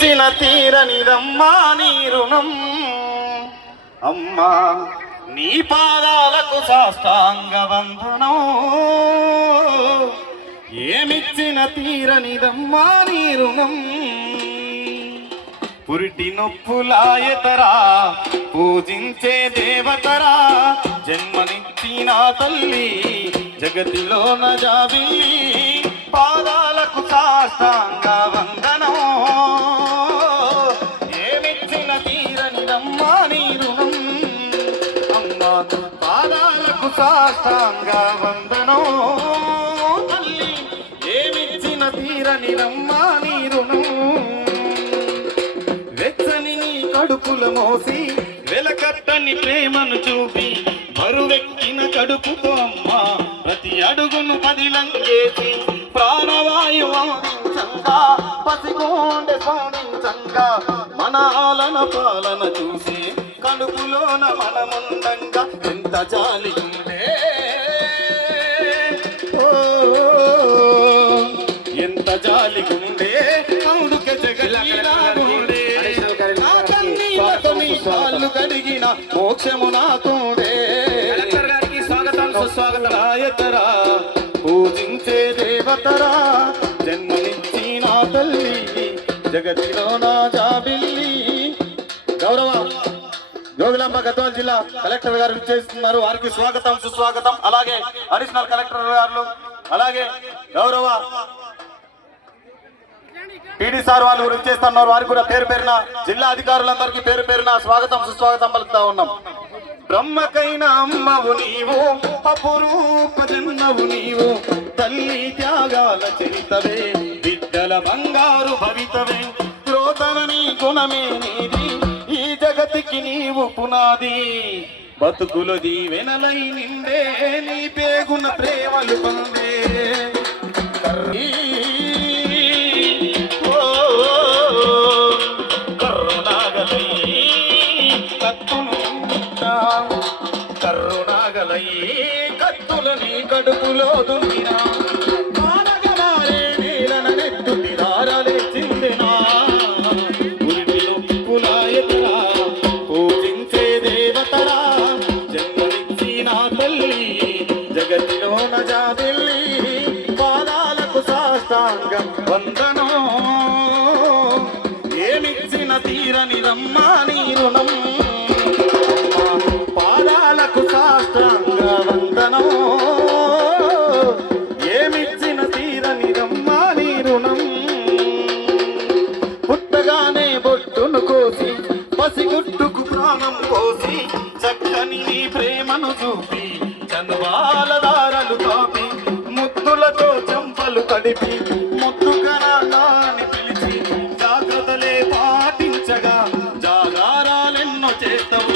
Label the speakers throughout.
Speaker 1: ఏమిచ్చిన తీరనిదమ్మా నీ రుణం. అమ్మా నీ పాదాలకు సాష్టాంగ వందనం. ఏమిచ్చిన తీరనిదమ్మా నీ రుణం? పురిటి నొప్పులాయతరా పూజించే దేవతరా జన్మనిచ్చిన తల్లి జగతిలో నజాబిల్లి పాదాలకు సాష్టాంగ వందనం. సాష్టాంగ వందనో. తల్లి ఏమిచ్చిన తీరనిదమ్మా నీ రుణం. వెచ్చని నీ కడుపుల మోసి వెలకట్టని ప్రేమను చూపి మరువెక్కిన కడుపుతో అమ్మ ప్రతి అడుగును పదిలంగేసి ప్రాణవాయువు అందించంగా పసిగోండె స్వామించంగా మన ఆలన పాలన చూసి కడుపులోన మనముండంగా ఎంత జాలి కడిగిన మోక్షము నా తోడే.
Speaker 2: స్వాగతం సుస్వాగతం.
Speaker 1: రాయతరా పూజించే దేవతరా జన్మనిచ్చి నా తల్లి జగతిలో నా జాబిల్లి. గౌరవ జోగులాంబ గద్వాల జిల్లా కలెక్టర్ గారు చేస్తున్నారు వారికి స్వాగతం సుస్వాగతం. అలాగే అడిషనల్ కలెక్టర్ గారు అలాగే గౌరవ టీడీ సార్ వాళ్ళు గురించి చేస్తున్నారు. వారికి కూడా పేరు పేరున జిల్లా అధికారులందరికీ పేరు పేరున స్వాగతం సుస్వాగతం పలుకుతా ఉన్నాం. బ్రహ్మకైన అమ్మవు నీవు అపురూప జన్మవు నీవు తల్లి త్యాగాల చరితవే బిడ్డల బంగారు భవితవే క్రోధనని గుణమే నీది ఈ జగతికి నీవు పునాది. బతుకులు దీవెనలై నిండే నీ పేగున ప్రేమలు పొందే. కత్తులు తల్లి జగతిలో నజాబిల్లి పాదాలకు సాష్టాంగం వందనో. ఏమిచ్చిన తీరని రమ్మాని చూపి చనువాల దారలు కాపి ముద్దులతో చెంపలు కడిపి ముద్దుగా నాని పిలిచి జాగ్రత్తలే పాటించగా జాగారాలెన్నో చేస్తావు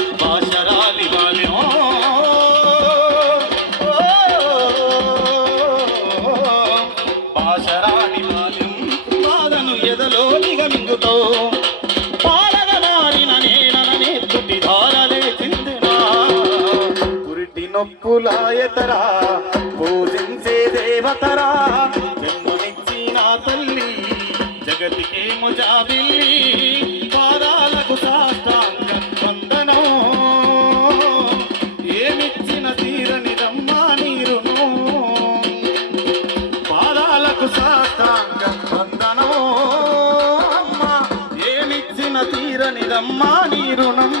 Speaker 1: నొప్పులాయతరా పూజించే దేవతరా. జన్మనిచ్చిన తల్లి జగతికే ముజాబిల్లి పాదాలకు సాష్టాంగ వందనం. ఏమిచ్చిన తీరని తీరనిదమ్మా నీరును. పాదాలకు సాష్టాంగ వందనం. అమ్మా ఏమిచ్చిన తీరనిదమ్మా నీ రుణం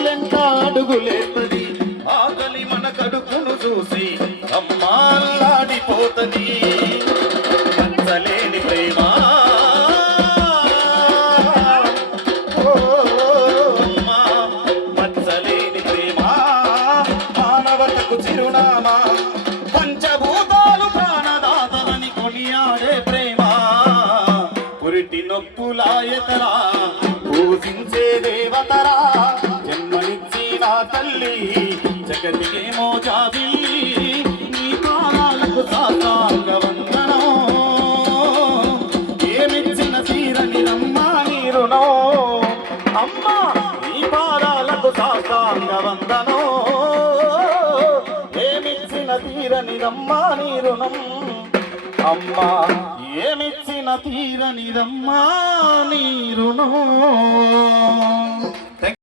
Speaker 1: సడుగులెంట అడుగులేతది ఆకలి మన కడుపును చూసి అమ్మాలాడిపోతది పంచలేని ప్రేమ. ఓ మచ్చలేని ప్రేమ. మానవతకు చిరునామా. పంచభూతాలు ప్రాణదాతలని కొనియాడే ప్రేమ. పురిటి నొప్పులాయతరా పూజించే దేవతరా. తల్లి జగతికేమో జాబిల్లి నీ పాదాలకు సాష్టాంగ వందనం ఏమిచ్చిన తీరని నమ్మా నీ రుణం అమ్మా ఈ పాదాలకు సాష్టాంగ వందనం ఏమిచ్చిన తీరనిదమ్మా నీ రుణం. అమ్మా ఏమిచ్చిన తీరనిదమ్మా నీ రుణం